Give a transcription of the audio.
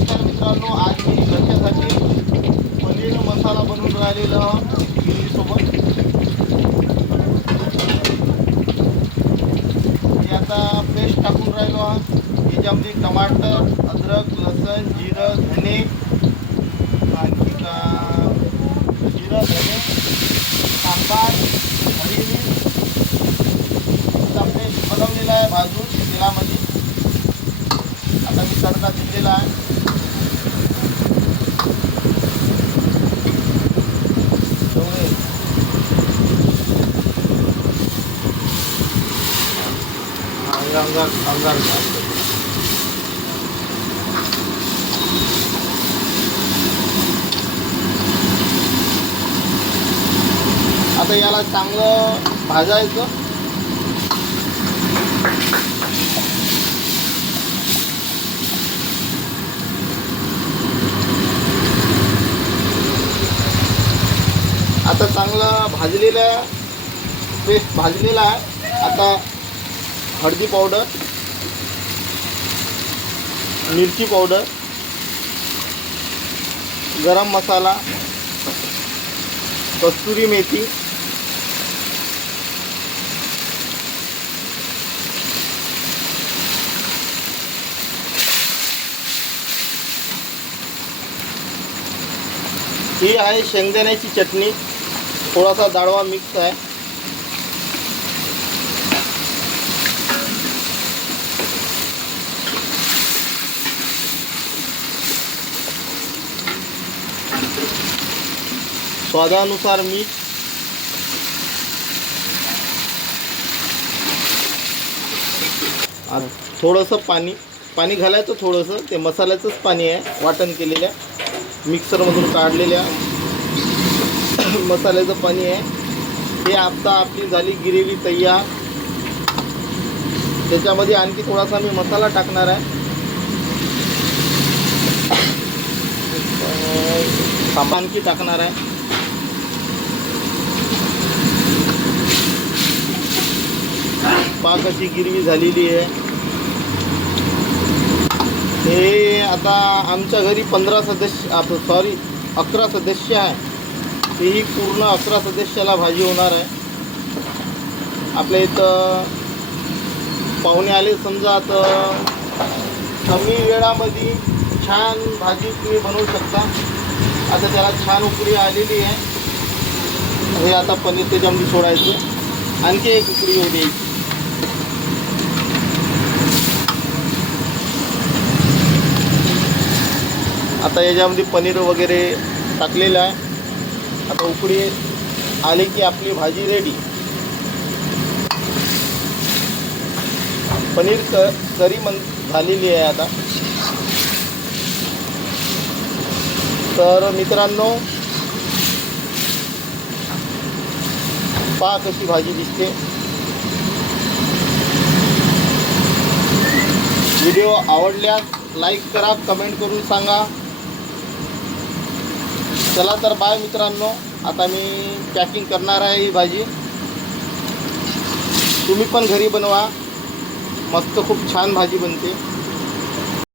नमस्कार मित्रांनो आज मी घरच्यासाठी पनीर मसाला बनवून राहिलेलो सोबत मी आता पेस्ट टाकून राहिलो याच्यामध्ये टमाटर अद्रक लसण जिरं धने आणखी का जिरं धने सांबार हरी मिर्च पेस्ट बनवलेला आहे भाजून तेलामध्ये. आता मी तडका दिलेला आहे. अंगार अंगार आता याला चांगलं भाजायचं आता चांगलं भाजलेलं पेस्ट भाजलेला आहे. आता हळदी पावडर मिरची पावडर गरम मसाला कस्तुरी मेथी ही आहे शेंगदाण्याची चटणी. थोडासा दाडवा मिक्स आहे. स्वादानुसार मीठ थोडंसं पाणी पाणी घालायचं थोडंसं ते मसाल्याचंच पाणी आहे वाटण केलेल्या मिक्सरमधून काढलेल्या. मसाल्याचं पाणी आहे. हे आता आपली झाली गिरेली तयार. त्याच्यामध्ये आणखी थोडासा मी मसाला टाकणार आहे. आणखी टाकणार आहे. पाक अशी गिरवी झालेली आहे. हे आता आमच्या घरी पंधरा सदस्य सॉरी अकरा सदस्य आहे. ही पूर्ण अकरा सदस्याला भाजी होणार आहे. आपल्या इथं पाहुणे आले समजा तर कमी वेळामध्ये छान भाजी तुम्ही बनवू शकता. आता त्याला छान उकळी आलेली आहे. हे आता पनीर त्याच्यामध्ये सोडायचं. आणखी एक उकळी येऊ द्यायची. आता याच्यामध्ये पनीर वगैरे टाकलेलं आहे. आता उकडी आली की आपली भाजी रेडी पनीर क करी मन झालेली आहे आता. तर मित्रांनो पा कशी भाजी दिसते. व्हिडिओ आवडल्यास लाईक करा कमेंट करून सांगा. चला तर बाय मित्रांनो. आता मी पॅकिंग करणार आहे ही भाजी. तुम्ही पण घरी बनवा. मस्त खूप छान भाजी बनते.